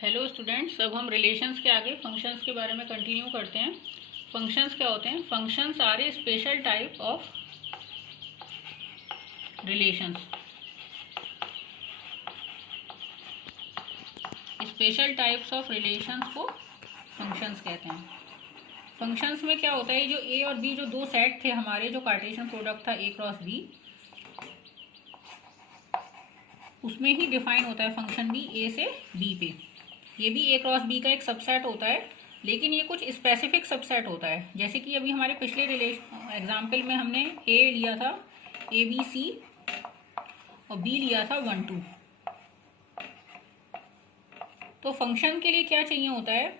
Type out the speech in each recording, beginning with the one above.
Hello students, अब हम relations के आगे फंक्शंस के बारे में कंटिन्यू करते हैं। फंक्शंस क्या होते हैं? Functions are a special type of relations. Special types of relations को फंक्शंस कहते हैं। फंक्शंस में क्या होता है, जो ए और बी, जो दो सेट थे हमारे, जो कार्टेशियन प्रोडक्ट था ए क्रॉस बी, उसमें ही डिफाइन होता है फंक्शन बी ए से बी पे। ये भी ए क्रॉस बी का एक सबसेट होता है, लेकिन ये कुछ स्पेसिफिक सबसेट होता है। जैसे कि अभी हमारे पिछले एग्जाम्पल में हमने ए लिया था ए बी सी और बी लिया था 1 2। तो फंक्शन के लिए क्या चाहिए होता है?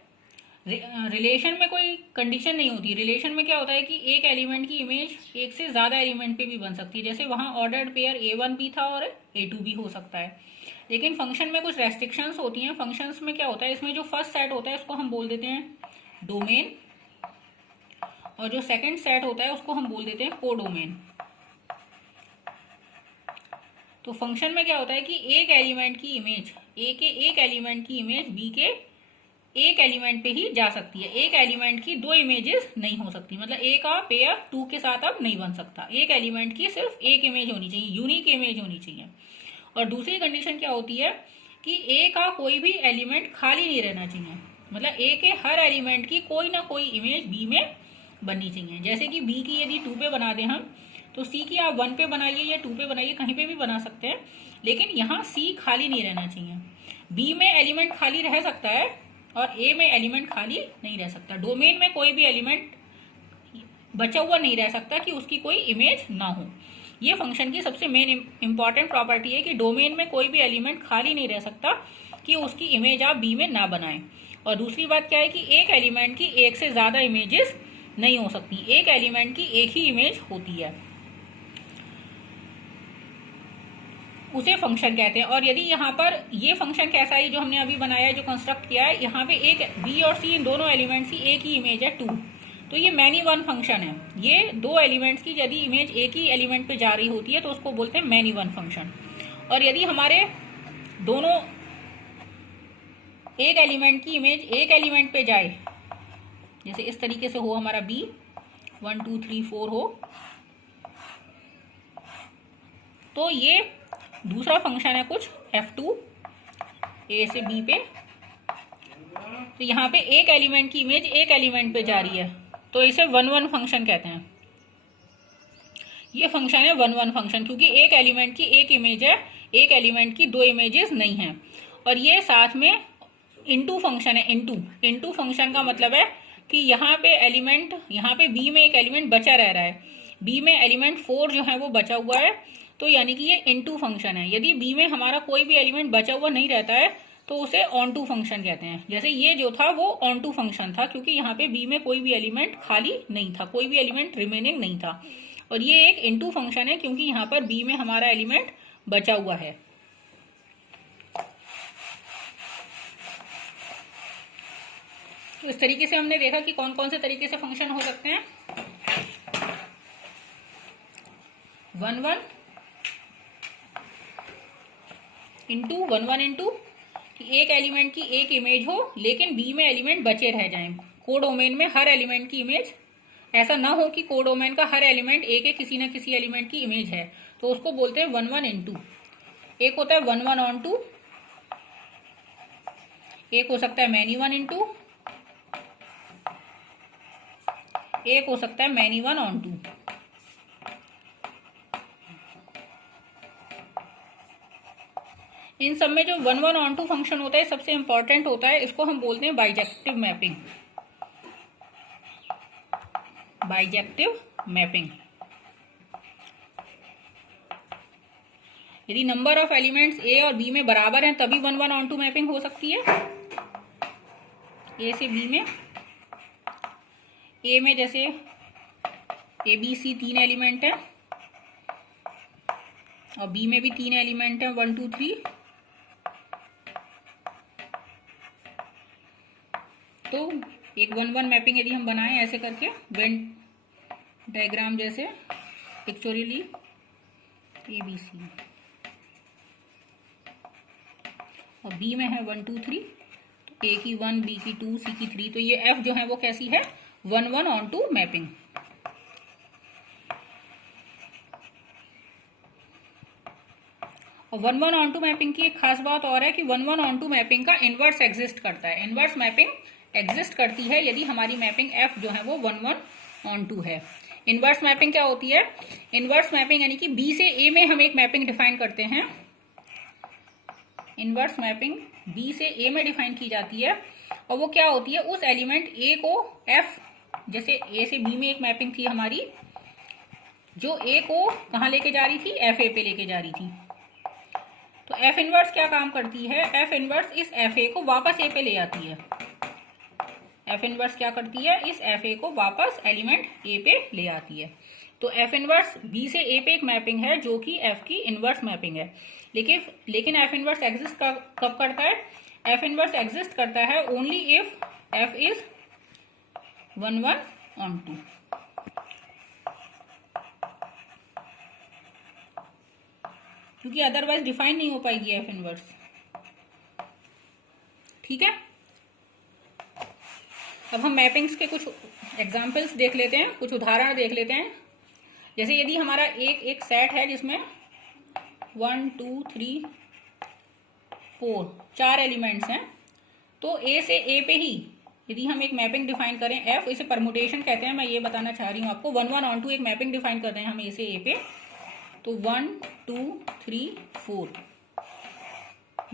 रिलेशन में कोई कंडीशन नहीं होती। रिलेशन में क्या होता है कि एक एलिमेंट की इमेज एक से ज़्यादा एलिमेंट पे भी बन सकती है। जैसे वहाँ ऑर्डर्ड पेयर A1 भी था और A2 भी हो सकता है। लेकिन फंक्शन में कुछ रेस्ट्रिक्शंस होती हैं। फंक्शंस में क्या होता है, इसमें जो फर्स्ट सेट होता है उसको हम बोल देते हैं डोमेन, और जो सेकंड सेट होता है उसको हम बोल देते हैं कोडोमेन। तो फंक्शन में क्या होता है कि एक एलिमेंट की इमेज ए के एक एलिमेंट की इमेज बी के एक एलिमेंट पे ही जा सकती है। एक एलिमेंट की दो इमेजेस नहीं हो सकती। मतलब ए का पेयर 2 के साथ अब नहीं बन सकता। एक एलिमेंट की सिर्फ एक इमेज होनी चाहिए, यूनिक इमेज होनी चाहिए। और दूसरी कंडीशन क्या होती है कि ए का कोई भी एलिमेंट खाली नहीं रहना चाहिए। मतलब ए के हर एलिमेंट की कोई ना कोई इमेज बी में बननी चाहिए। जैसे कि बी की यदि 2 पे बना दें हम, तो सी की आप 1 पे बनाइए या 2 पे बनाइए, कहीं पे भी बना सकते हैं, लेकिन यहाँ सी खाली नहीं रहना चाहिए। बी में एलिमेंट खाली रह सकता है और ए में एलिमेंट खाली नहीं रह सकता। डोमेन में कोई भी एलिमेंट बचा हुआ नहीं रह सकता कि उसकी कोई इमेज ना हो। ये फंक्शन की सबसे मेन इंपॉर्टेंट प्रॉपर्टी है कि डोमेन में कोई भी एलिमेंट खाली नहीं रह सकता कि उसकी इमेज आप बी में ना बनाएं। और दूसरी बात क्या है कि एक एलिमेंट की एक से ज्यादा इमेजेस नहीं हो सकती। एक एलिमेंट की एक ही इमेज होती है, उसे फंक्शन कहते हैं। और यदि यहाँ पर ये फंक्शन कैसा है जो हमने अभी बनाया है, जो कंस्ट्रक्ट किया है, यहाँ पे एक बी और सी इन दोनों एलिमेंट्स की एक ही इमेज है 2, तो ये मैनी वन फंक्शन है। ये दो एलिमेंट्स की यदि इमेज एक ही एलिमेंट पे जा रही होती है तो उसको बोलते हैं मैनी वन फंक्शन। और यदि हमारे दोनों एक एलिमेंट की इमेज एक एलिमेंट पे जाए, जैसे इस तरीके से हो, हमारा बी 1 2 3 4 हो, तो ये दूसरा फंक्शन है कुछ F2 ए से बी पे। तो यहाँ पे एक एलिमेंट की इमेज एक एलिमेंट पे जा रही है, तो इसे 1 1 फंक्शन कहते हैं। ये फंक्शन है 1 1 फंक्शन, क्योंकि एक एलिमेंट की एक इमेज है, एक एलिमेंट की दो इमेजेस नहीं है। और ये साथ में इनटू फंक्शन है। इनटू फंक्शन का मतलब है कि यहाँ पे एलिमेंट, यहाँ पे बी में एक एलिमेंट बचा रह रहा है, बी में एलिमेंट 4 जो है वो बचा हुआ है, तो यानी कि ये इनटू फंक्शन है। यदि बी में हमारा कोई भी एलिमेंट बचा हुआ नहीं रहता है तो उसे ऑन टू फंक्शन कहते हैं। जैसे ये जो था वो ऑन टू फंक्शन था, क्योंकि यहाँ पे बी में कोई भी एलिमेंट खाली नहीं था, कोई भी एलिमेंट रिमेनिंग नहीं था। और ये एक इनटू फंक्शन है क्योंकि यहाँ पर बी में हमारा एलिमेंट बचा हुआ है। तो इस तरीके से हमने देखा कि कौन कौन से तरीके से फंक्शन हो सकते हैं। 1 1 इंटू 1 1 इंटू कि एक एलिमेंट की एक इमेज हो लेकिन बी में एलिमेंट बचे रह जाएं। कोडोमेन में हर एलिमेंट की इमेज, ऐसा ना हो कि कोडोमेन का हर एलिमेंट ए के किसी ना किसी एलिमेंट की इमेज है, तो उसको बोलते हैं 1 1 इंटू। एक होता है 1 1 ऑन टू, एक हो सकता है मैनी वन इंटू, एक हो सकता है मैनी वन ऑन टू। इन सब में जो 1 1 ऑन टू फंक्शन होता है सबसे इंपॉर्टेंट होता है, इसको हम बोलते हैं बाइजेक्टिव मैपिंग। Bijective mapping. यदि नंबर ऑफ एलिमेंट्स ए और बी में बराबर हैं तभी 1 1 ऑन टू मैपिंग हो सकती है। ए से बी में, ए में जैसे ए बी सी 3 एलिमेंट है और बी में भी 3 एलिमेंट है 1 2 3, तो एक 1 1 मैपिंग यदि हम बनाएं ऐसे करके वेन डायग्राम जैसे पिक्चोरली ए बी सी, और बी में है 1 2 3, ए की 1, बी की 2, सी की 3, तो ये एफ जो है वो कैसी है, 1:1 मैपिंग। और 1:1 मैपिंग की एक खास बात और है कि 1:1 मैपिंग का इनवर्स एग्जिस्ट करता है। इनवर्स मैपिंग एग्जिस्ट करती है यदि हमारी मैपिंग एफ जो है वो 1:1 है। इनवर्स मैपिंग क्या होती है? इनवर्स मैपिंग यानी कि बी से ए में हम एक मैपिंग डिफाइन करते हैं। इनवर्स मैपिंग बी से ए में डिफाइन की जाती है और वो क्या होती है, उस एलिमेंट ए को एफ, जैसे ए से बी में एक मैपिंग थी हमारी जो ए को कहाँ लेके जा रही थी, एफ ए पे लेके जा रही थी। तो एफ इनवर्स क्या काम करती है, एफ इनवर्स इस एफ ए को वापस ए पे ले आती है। एफ इनवर्स क्या करती है, इस एफ ए को वापस एलिमेंट ए पे ले आती है। तो एफ इनवर्स बी से ए पे एक मैपिंग है जो कि एफ की इनवर्स मैपिंग है। लेकिन एफ इनवर्स एग्जिस्ट कब करता है? एफ इनवर्स एग्जिस्ट करता है ओनली इफ एफ इज 1:1 क्योंकि अदरवाइज डिफाइन नहीं हो पाएगी एफ इनवर्स। ठीक है, अब हम मैपिंग्स के कुछ एग्जांपल्स देख लेते हैं, कुछ उदाहरण देख लेते हैं। जैसे यदि हमारा एक सेट है जिसमें 1 2 3 4 4 एलिमेंट्स हैं, तो ए से ए पे ही यदि हम एक मैपिंग डिफाइन करें एफ, इसे परमुटेशन कहते हैं, मैं ये बताना चाह रही हूँ आपको। 1:1 एक मैपिंग डिफाइन करते हैं हम ए से ए पे, तो 1 2 3 4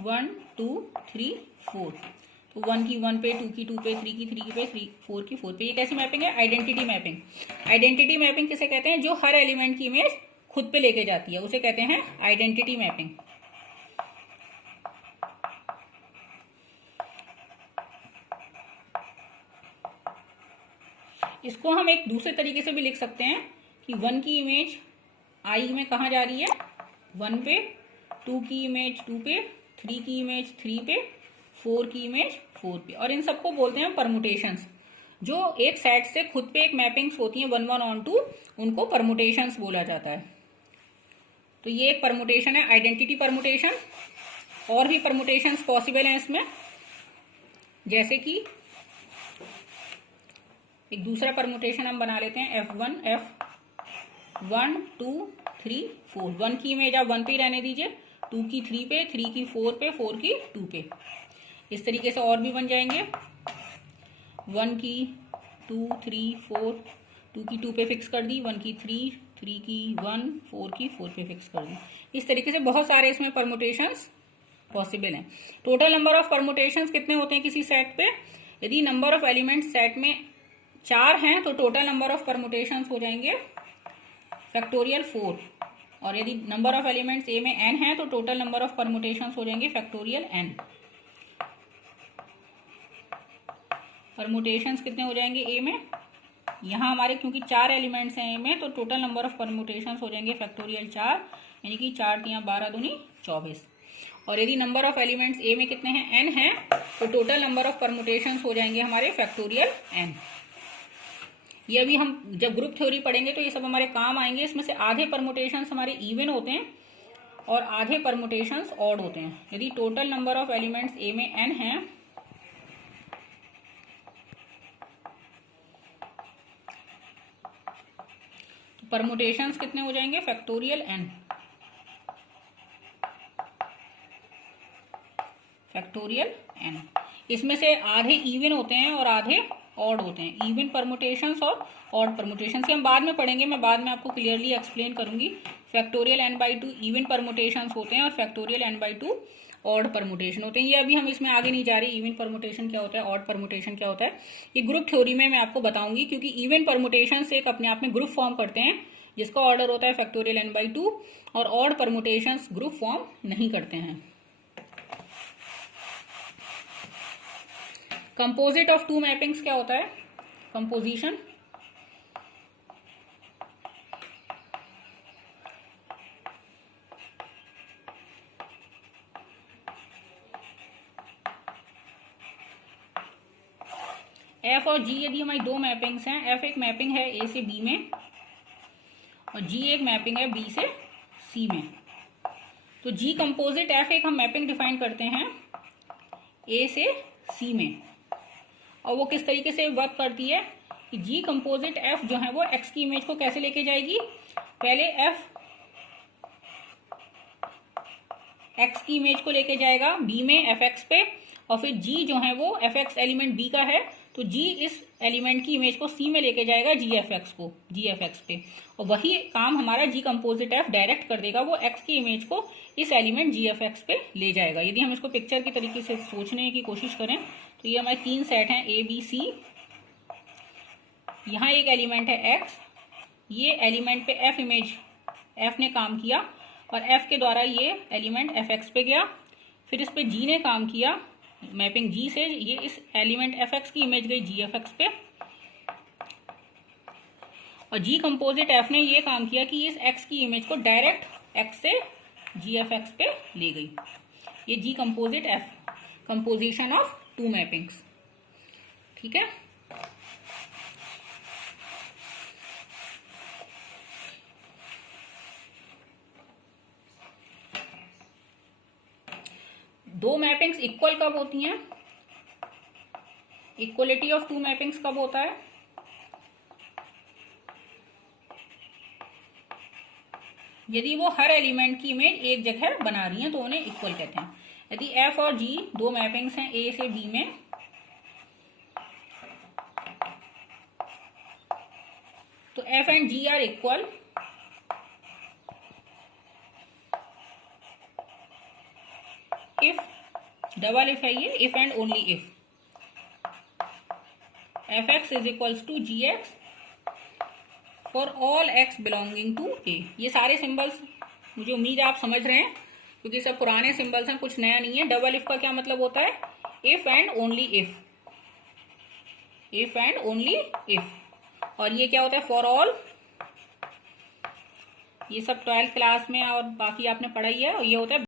1 2 3 4, तो 1 की 1 पे, 2 की 2 पे, 3 की 3 पे, 4 की 4 पे। ये कैसी मैपिंग है? Identity mapping. आइडेंटिटी मैपिंग किसे कहते हैं? जो हर एलिमेंट की इमेज खुद पे लेके जाती है, उसे कहते हैं आइडेंटिटी मैपिंग। इसको हम एक दूसरे तरीके से भी लिख सकते हैं कि 1 की इमेज आई में कहाँ जा रही है, 1 पे, 2 की इमेज 2 पे, 3 की इमेज 3 पे, 4 की इमेज 4 पे। और इन सबको बोलते हैं परमुटेशंस। जो एक सेट से खुद पे एक मैपिंग्स होती हैं 1:1 उनको परमुटेशंस बोला जाता है। तो ये एक परमुटेशन है, आइडेंटिटी परमुटेशन। और भी परमुटेशंस पॉसिबल हैं इसमें, जैसे कि एक दूसरा परमुटेशन हम बना लेते हैं F1 1 2 3 4। 1 की इमेज आप 1 पे रहने दीजिए, 2 की 3 पे, 3 की 4 पे, 4 की 2 पे। इस तरीके से और भी बन जाएंगे। 1 की 2 3 4, 2 की 2 पे फिक्स कर दी, 1 की 3, 3 की 1, 4 की 4 पे फिक्स कर दी। इस तरीके से बहुत सारे इसमें परमुटेशंस पॉसिबल हैं। टोटल नंबर ऑफ परमुटेशंस कितने होते हैं किसी सेट पे? यदि नंबर ऑफ एलिमेंट्स सेट में 4 हैं तो टोटल नंबर ऑफ परमुटेशंस हो जाएंगे फैक्टोरियल 4। और यदि नंबर ऑफ एलिमेंट्स ए में n है तो टोटल नंबर ऑफ परमुटेशंस हो जाएंगे फैक्टोरियल n। परमुटेशंस कितने हो जाएंगे ए में? यहाँ हमारे क्योंकि 4 एलिमेंट्स हैं ए में, तो टोटल नंबर ऑफ परमुटेशंस हो जाएंगे फैक्टोरियल 4, यानी कि 4 × 12 दूनी 24। और यदि नंबर ऑफ एलिमेंट्स ए में कितने हैं, n है, तो टोटल नंबर ऑफ परमुटेशंस हो जाएंगे हमारे फैक्टोरियल n। ये अभी हम जब ग्रुप थ्योरी पढ़ेंगे तो ये सब हमारे काम आएंगे। इसमें से आधे परमुटेशंस हमारे इवन होते हैं और आधे परमुटेशंस ऑड होते हैं। यदि टोटल नंबर ऑफ एलिमेंट्स ए में n है तो परमुटेशंस कितने हो जाएंगे? Factorial n। Factorial n। इसमें से आधे इवन होते हैं और आधे ऑड होते हैं। इवन परमुटेशंस और ऑड परमुटेशंस हम बाद में पढ़ेंगे, मैं बाद में आपको क्लियरली एक्सप्लेन करूंगी। फैक्टोरियल n/2 इवन परमुटेशंस होते हैं और फैक्टोरियल n/2 ऑड परमुटेशन होते हैं। ये अभी हम इसमें आगे नहीं जा रहे, इवन परमुटेशन क्या होता है, ऑड परमुटेशन क्या होता है, ये ग्रुप थ्योरी में मैं आपको बताऊंगी। क्योंकि इवन परमुटेशन से एक अपने आप में ग्रुप फॉर्म करते हैं जिसका ऑर्डर होता है फैक्टोरियल n/2, और ऑड परमुटेशंस ग्रुप फॉर्म नहीं करते हैं। कंपोजिट ऑफ 2 मैपिंग्स क्या होता है? कंपोजिशन एफ और जी यदि हमारी 2 मैपिंग्स हैं, एफ एक मैपिंग है ए से बी में और जी एक मैपिंग है बी से सी में, तो जी कंपोजिट एफ एक हम मैपिंग डिफाइन करते हैं ए से सी में। और वो किस तरीके से वर्क करती है कि जी कंपोजिट एफ जो है वो एक्स की इमेज को कैसे लेके जाएगी, पहले एफ एक्स की इमेज को लेके जाएगा बी में एफ एक्स पे, और फिर जी जो है वो एफ एक्स एलिमेंट बी का है तो जी इस एलिमेंट की इमेज को सी में लेके जाएगा जी एफ एक्स को, जी एफ एक्स पे। और वही काम हमारा जी कंपोजिट एफ डायरेक्ट कर देगा, वो एक्स की इमेज को इस एलिमेंट जी एफ एक्स पे ले जाएगा। यदि हम इसको पिक्चर की तरीके से सोचने की कोशिश करें तो ये हमारे 3 सेट हैं ए बी सी। यहाँ एक एलिमेंट है एक्स, ये एलिमेंट पे एफ इमेज एफ ने काम किया और एफ के द्वारा ये एलिमेंट एफ एक्स पे गया, फिर इस पे जी ने काम किया मैपिंग जी से, ये इस एलिमेंट एफ एक्स की इमेज गई जी एफ एक्स पे, और जी कंपोजिट एफ ने ये काम किया कि इस एक्स की इमेज को डायरेक्ट एक्स से जी एफ एक्स पे ले गई। ये G composite F, composition of 2 mappings. ठीक है, दो मैपिंग्स इक्वल कब होती हैं, इक्वलिटी ऑफ 2 मैपिंग्स कब होता है, यदि वो हर एलिमेंट की इमेज एक जगह बना रही हैं तो उन्हें इक्वल कहते हैं। यदि एफ और जी दो मैपिंग्स हैं ए से बी में, तो F and G are equal if, double if है ये, if and only if F X is equals to G X for all X belonging to A. ये सारे सिंबल्स मुझे उम्मीद है आप समझ रहे हैं क्योंकि सब पुराने सिंबल्स हैं, कुछ नया नहीं है। डबल इफ का क्या मतलब होता है, if and only if, if and only if. और ये क्या होता है, फॉर ऑल, ये सब 12th क्लास में और बाकी आपने पढ़ा ही है। और ये होता है